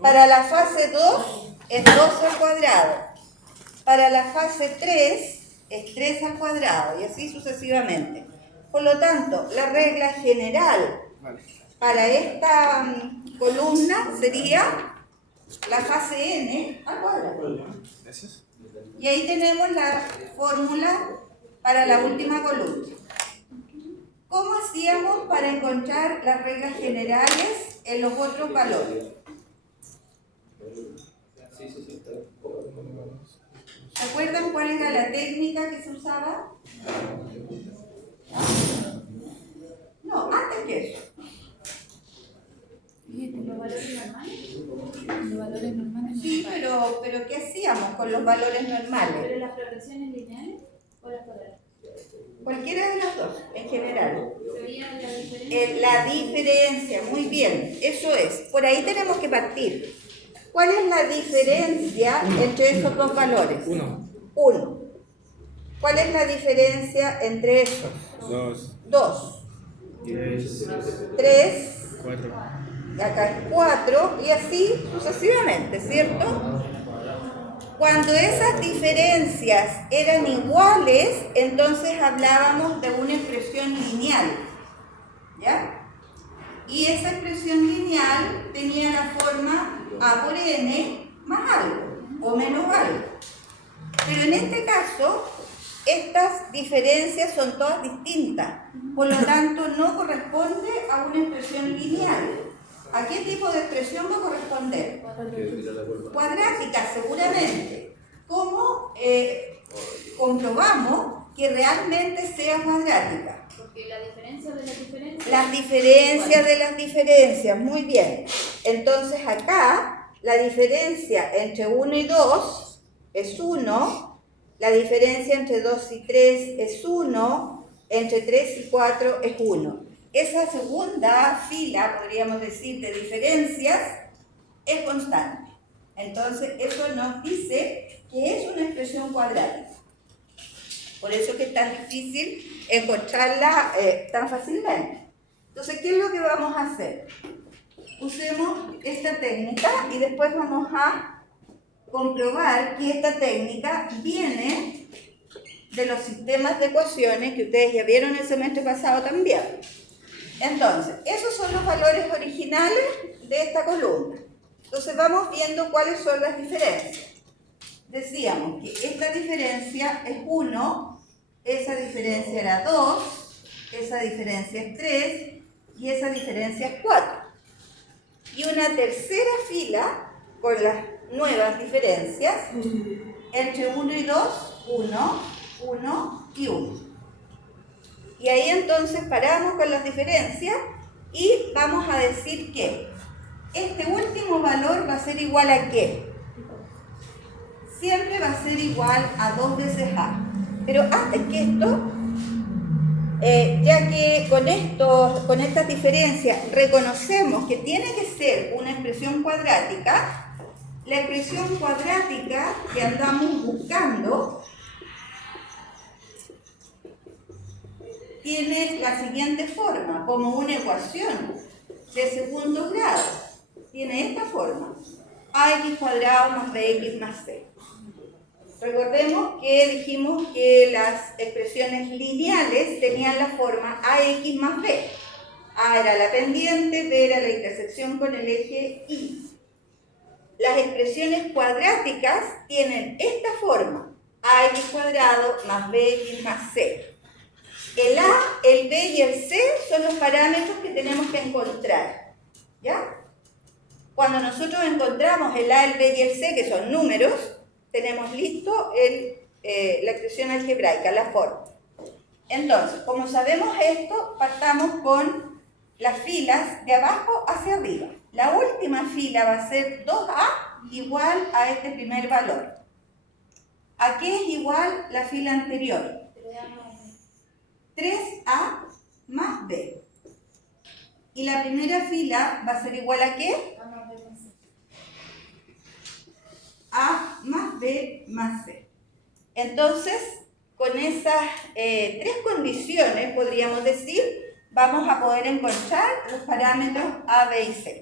Para la fase 2 es 2 al cuadrado. Para la fase 3 es 3 al cuadrado y así sucesivamente. Por lo tanto, la regla general para esta columna sería la fase n al cuadrado. Gracias. Y ahí tenemos la fórmula para la última columna. ¿Cómo hacíamos para encontrar las reglas generales en los otros valores? ¿Se acuerdan cuál era la técnica que se usaba? No, antes que eso. ¿Los valores normales? Los valores normales. Sí, pero ¿qué hacíamos con los valores normales? ¿Pero las progresiones lineales o las cuadradas? Cualquiera de las dos, en general. ¿Sería la diferencia? La diferencia, muy bien, eso es. Por ahí tenemos que partir. ¿Cuál es la diferencia entre esos dos valores? 1. ¿Cuál es la diferencia entre esos? 2. 3. 4. Acá es 4 y así sucesivamente, ¿cierto? Cuando esas diferencias eran iguales, entonces hablábamos de una expresión lineal, ¿ya? Y esa expresión lineal tenía la forma a por n más algo o menos algo. Pero en este caso, estas diferencias son todas distintas, por lo tanto no corresponde a una expresión lineal. ¿A qué tipo de expresión va a corresponder? Cuadrática, seguramente. ¿Cómo comprobamos que realmente sea cuadrática? Porque la diferencia de las diferencias. Las diferencias de las diferencias, muy bien. Entonces acá, la diferencia entre 1 y 2 es 1, la diferencia entre 2 y 3 es 1, entre 3 y 4 es 1. Esa segunda fila, podríamos decir, de diferencias es constante. Entonces, eso nos dice que es una expresión cuadrática. Por eso es que es tan difícil encontrarla tan fácilmente. Entonces, ¿qué es lo que vamos a hacer? Usemos esta técnica y después vamos a comprobar que esta técnica viene de los sistemas de ecuaciones que ustedes ya vieron el semestre pasado también. Entonces, esos son los valores originales de esta columna. Entonces vamos viendo cuáles son las diferencias. Decíamos que esta diferencia es 1, esa diferencia era 2, esa diferencia es 3 y esa diferencia es 4. Y una tercera fila con las nuevas diferencias entre 1 y 2, 1, 1 y 1. Y ahí entonces paramos con las diferencias y vamos a decir que este último valor va a ser igual a ¿qué? Siempre va a ser igual a 2 veces A. Pero antes que esto, ya que con estas diferencias reconocemos que tiene que ser una expresión cuadrática, la expresión cuadrática que andamos buscando tiene la siguiente forma, como una ecuación de segundo grado. Tiene esta forma: ax cuadrado más bx más c. Recordemos que dijimos que las expresiones lineales tenían la forma ax más b. A era la pendiente, b era la intersección con el eje y. Las expresiones cuadráticas tienen esta forma: ax cuadrado más bx más c. El a, el b y el c son los parámetros que tenemos que encontrar, ¿ya? Cuando nosotros encontramos el a, el b y el c, que son números, tenemos listo la expresión algebraica, la forma. Entonces, como sabemos esto, partamos con las filas de abajo hacia arriba. La última fila va a ser 2a igual a este primer valor. ¿A qué es igual la fila anterior? 3a más b. Y la primera fila va a ser igual a ¿qué? A más b más c. Entonces, con esas 3 condiciones, podríamos decir, vamos a poder encontrar los parámetros a, b y c.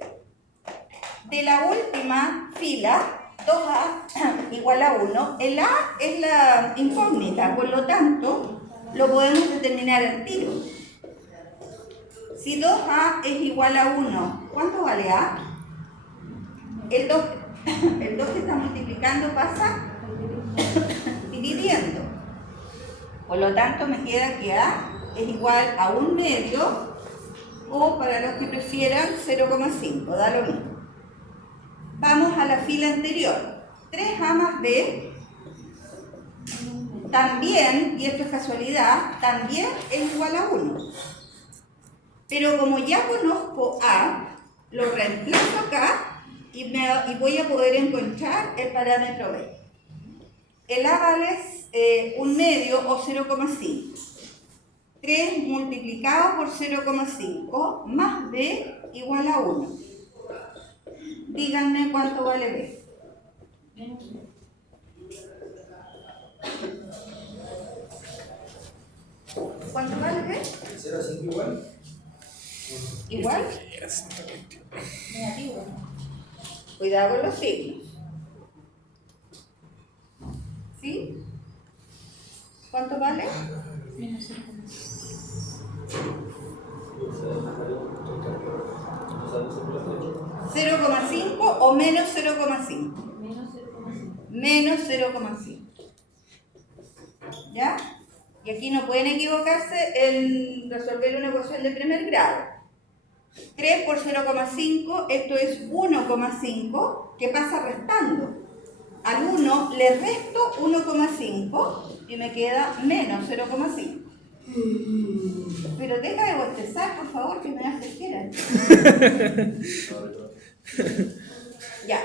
De la última fila, 2a igual a 1, el a es la incógnita, por lo tanto, lo podemos determinar al tiro. Si 2a es igual a 1, ¿cuánto vale a? El 2 que está multiplicando pasa dividiendo. Por lo tanto, me queda que a es igual a 1/2 o, para los que prefieran, 0,5, da lo mismo. Vamos a la fila anterior. 3a más b también, y esto es casualidad, también es igual a 1. Pero como ya conozco a, lo reemplazo acá y voy a poder encontrar el parámetro b. El a vale 1/2 o 0,5. 3 multiplicado por 0,5 más b igual a 1. Díganme cuánto vale b. ¿Cuánto vale b? 0 a 5 igual. ¿Igual? Negativo. Cuidado con los signos. ¿Sí? ¿Cuánto vale? Menos 0,5. 0,5 o menos 0,5. Menos 0,5. Menos 0,5. ¿Ya? Y aquí no pueden equivocarse en resolver una ecuación de primer grado. 3 por 0,5, esto es 1,5, que pasa restando. Al 1 le resto 1,5 y me queda menos 0,5. Pero deja de bostezar, por favor, que me hace quieran. Ya,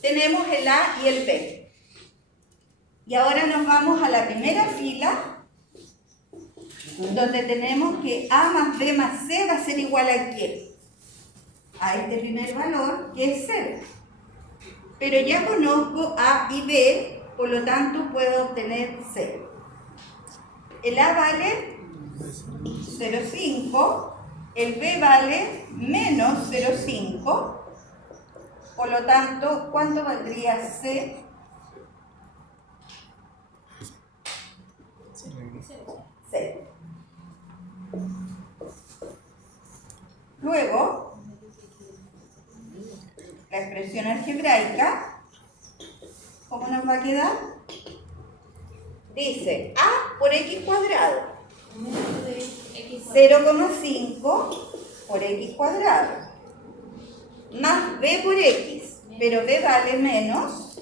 tenemos el A y el B. Y ahora nos vamos a la primera fila, donde tenemos que A más B más C va a ser igual a ¿qué? A este primer valor, que es 0. Pero ya conozco A y B, por lo tanto puedo obtener 0. El A vale 0,5, el B vale menos 0,5, por lo tanto, ¿cuánto valdría C? Luego, la expresión algebraica, ¿cómo nos va a quedar? Dice a por x cuadrado, 0,5 por x cuadrado, más b por x, pero b vale menos,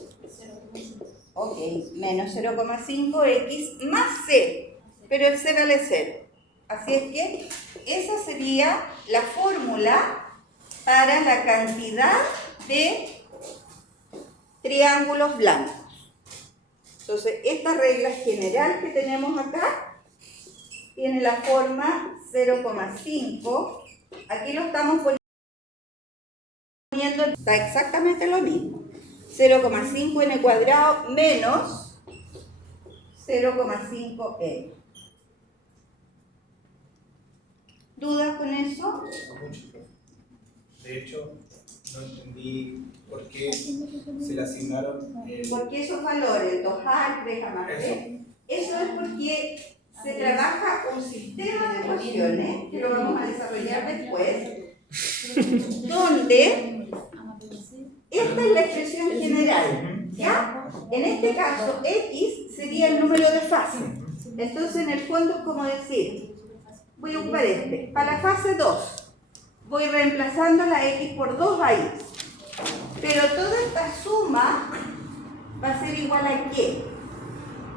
ok, menos 0,5x más c, pero el c vale 0. Así es que esa sería la fórmula para la cantidad de triángulos blancos. Entonces, esta regla general que tenemos acá tiene la forma 0,5. Aquí lo estamos poniendo, está exactamente lo mismo. 0,5 n cuadrado menos 0,5 n. ¿Dudas con eso? No mucho. De hecho, no entendí por qué se le asignaron Porque esos valores, 2a, 3a más b, eso es porque se trabaja un sistema de ecuaciones, que lo vamos a desarrollar después, donde esta es la expresión general, ¿ya? En este caso, x sería el número de fase. Entonces, en el fondo es como decir, voy a ocupar para la fase 2, voy reemplazando la x por 2 ahí. Pero toda esta suma va a ser igual a ¿qué?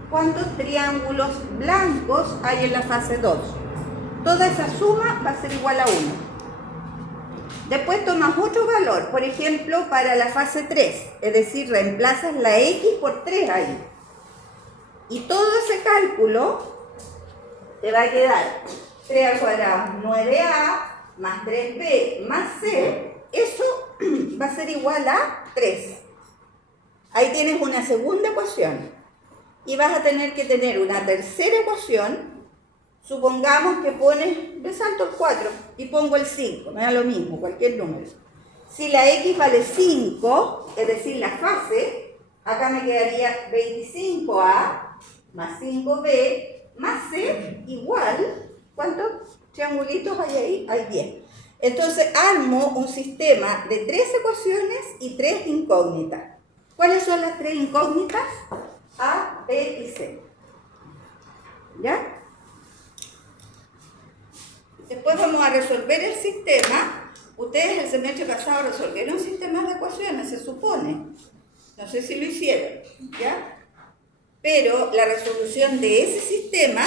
¿Cuántos triángulos blancos hay en la fase 2? Toda esa suma va a ser igual a 1. Después tomas otro valor, por ejemplo, para la fase 3, es decir, reemplazas la x por 3 ahí. Y todo ese cálculo te va a quedar 3 al cuadrado 9a más 3b más c, eso va a ser igual a 3. Ahí tienes una segunda ecuación. Y vas a tener que tener una tercera ecuación. Supongamos que pones, le salto el 4 y pongo el 5, me da lo mismo, cualquier número. Si la x vale 5, es decir, la fase, acá me quedaría 25a más 5b más c igual, ¿cuántos triangulitos hay ahí? Hay 10. Entonces armo un sistema de 3 ecuaciones y 3 incógnitas. ¿Cuáles son las 3 incógnitas? A, B y C. ¿Ya? Después vamos a resolver el sistema. Ustedes el semestre pasado resolvieron sistemas de ecuaciones, se supone. No sé si lo hicieron, ¿ya? Pero la resolución de ese sistema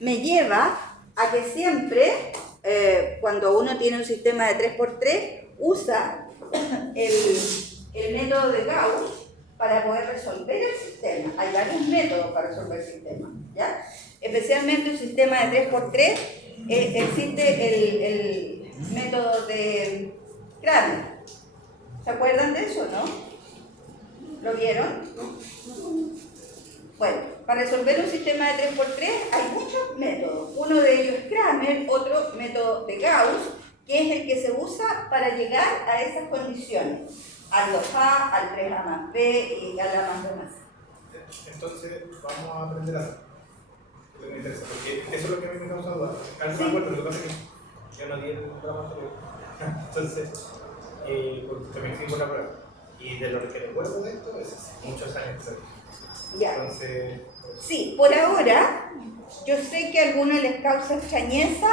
me lleva a que siempre, cuando uno tiene un sistema de 3×3, usa el método de Gauss para poder resolver el sistema. Hay varios métodos para resolver el sistema, ¿ya? Especialmente un sistema de 3×3, existe el método de Kramer. ¿Se acuerdan de eso, no? ¿Lo vieron? Bueno, para resolver un sistema de 3×3 hay muchos métodos. Uno de ellos es Kramer, otro método de Gauss, que es el que se usa para llegar a esas condiciones. Al 2a, al 3a más b y al a más b más c. Entonces, vamos a aprender a hacer. Lo que me interesa, porque eso es lo que a mí me causa duda. Sí. Lo que pasa es que yo no di el programa anterior. Entonces, porque me explico la prueba. Y de lo que recuerdo de esto es hace muchos años. Ya. Entonces, Sí, por ahora, yo sé que a algunos les causa extrañeza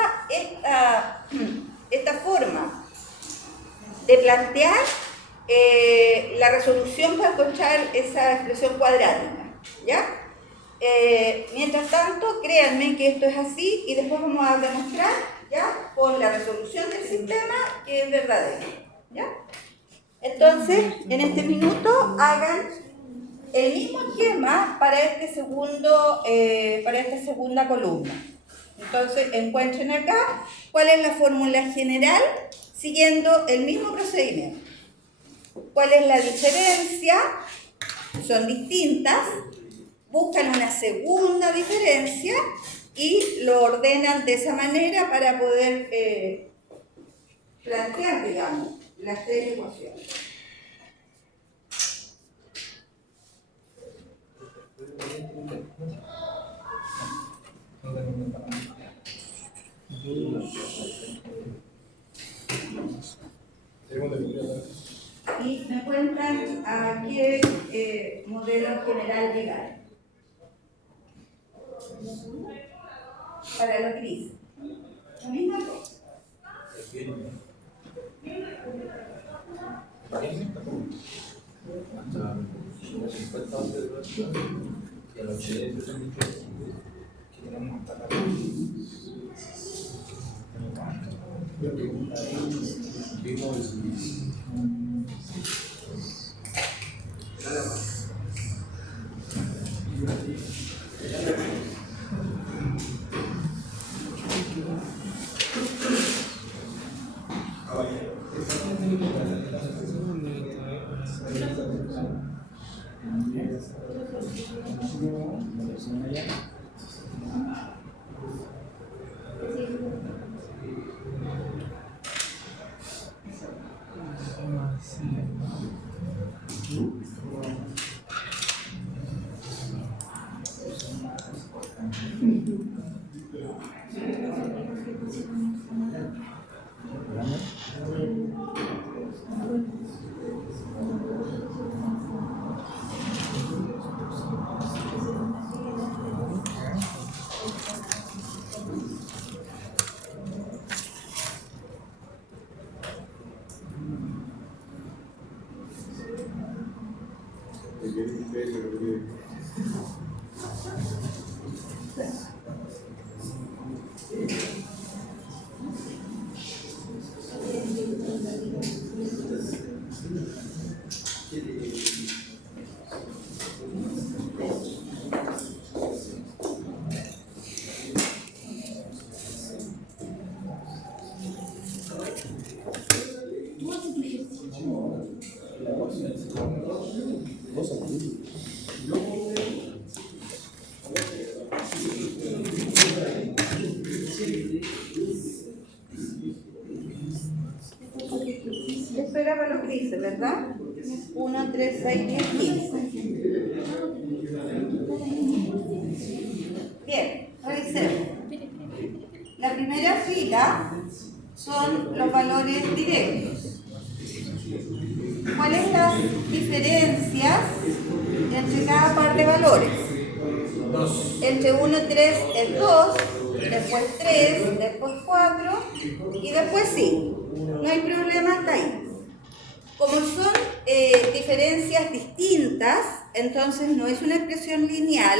esta forma de plantear la resolución para encontrar esa expresión cuadrática, ¿ya? Mientras tanto, créanme que esto es así y después vamos a demostrar, ¿ya? Con la resolución del sistema que es verdadero, ¿ya? Entonces, en este minuto hagan el mismo esquema para esta segunda columna. Entonces, encuentren acá cuál es la fórmula general siguiendo el mismo procedimiento. ¿Cuál es la diferencia? Son distintas. Buscan una segunda diferencia y lo ordenan de esa manera para poder plantear, digamos, las 3 ecuaciones. cuentan a qué modelo general llegar. Para los grises. La misma cosa. Esto era para los grises, ¿verdad? 1, 3, 6, 10, 15. Bien, revisemos. La primera fila son los valores directos. ¿Cuáles las diferencias entre cada par de valores? Entre 1 y 3 es 2, después 3, después 4 y después 5. No hay problema hasta ahí. Como son diferencias distintas, entonces no es una expresión lineal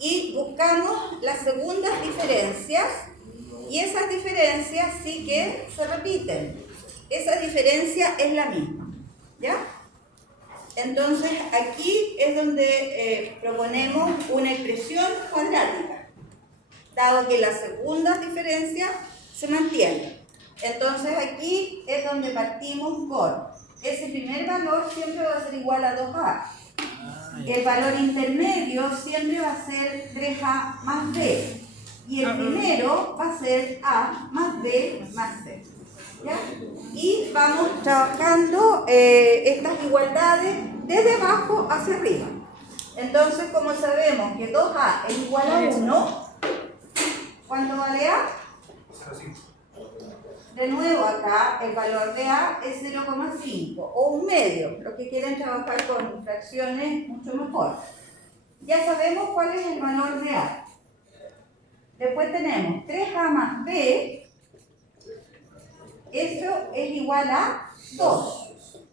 y buscamos las segundas diferencias y esas diferencias sí que se repiten. Esa diferencia es la misma, ¿ya? Entonces aquí es donde proponemos una expresión cuadrática, dado que las segundas diferencias se mantienen. Entonces aquí es donde partimos con ese primer valor siempre va a ser igual a 2a. El valor intermedio siempre va a ser 3a más b. Y el primero va a ser a más b más c. ¿Ya? Y vamos trabajando estas igualdades desde abajo hacia arriba. Entonces, como sabemos que 2a es igual a 1, ¿cuánto vale a? 0,5. De nuevo acá el valor de A es 0,5 o un medio. Los que quieren trabajar con fracciones mucho mejor. Ya sabemos cuál es el valor de A. Después tenemos 3A más B. Eso es igual a 2.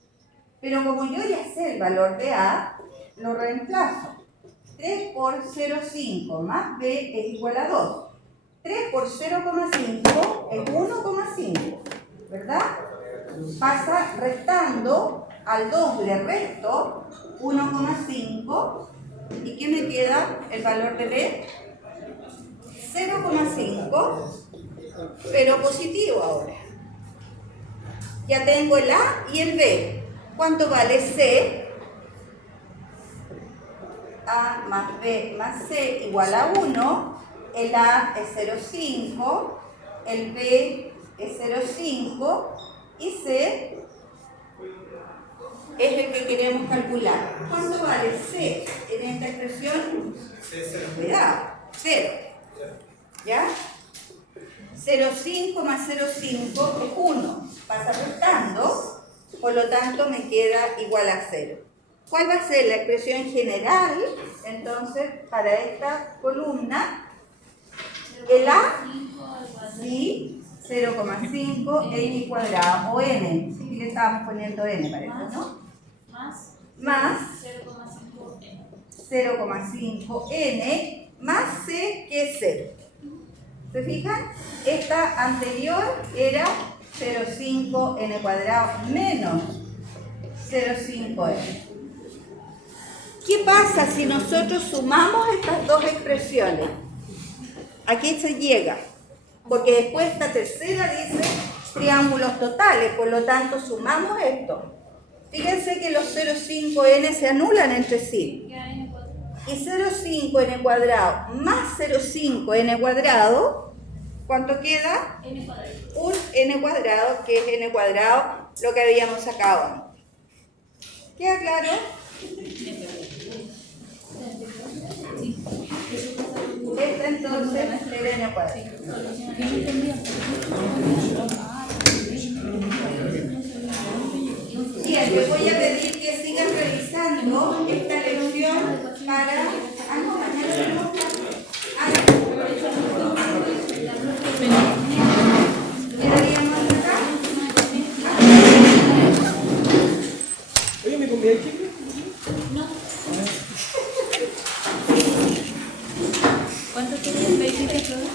Pero como yo ya sé el valor de A, lo reemplazo. 3 por 0,5 más B es igual a 2. 3 por 0,5 es 1,5, ¿verdad? Pasa restando al 2 le resto 1,5 y ¿qué me queda? El valor de B 0,5, pero positivo ahora. Ya tengo el A y el B. ¿Cuánto vale C? A más B más C igual a 1. El A es 0,5, el B es 0,5 y C es el que queremos calcular. ¿Cuánto vale C en esta expresión? Cuidado, 0. ¿Ya? 0,5 más 0,5 es 1. Pasa restando por lo tanto me queda igual a 0. ¿Cuál va a ser la expresión general? Entonces, para esta columna, el A, sí, 0,5 n cuadrado, o n, sí, le estábamos poniendo n, parece, ¿no? Más 0,5 n más c, que es 0. ¿Se fijan? Esta anterior era 0,5 n cuadrado menos 0,5 n. ¿Qué pasa si nosotros sumamos estas dos expresiones? ¿A qué se llega? Porque después esta tercera dice triángulos totales, por lo tanto sumamos esto. Fíjense que los 0,5n se anulan entre sí. Y 0,5n cuadrado más 0,5n cuadrado, ¿cuánto queda? Un n cuadrado, que es n cuadrado, lo que habíamos sacado antes. ¿Queda claro? Esta entonces es el n cuadrado. Bien, les voy a pedir que sigan revisando esta lección para... no, mañana tenemos clase. ¿Quedaríamos acá? Oye, ¿me comí el chicle? ¿Cuánto tiene el baby de todo?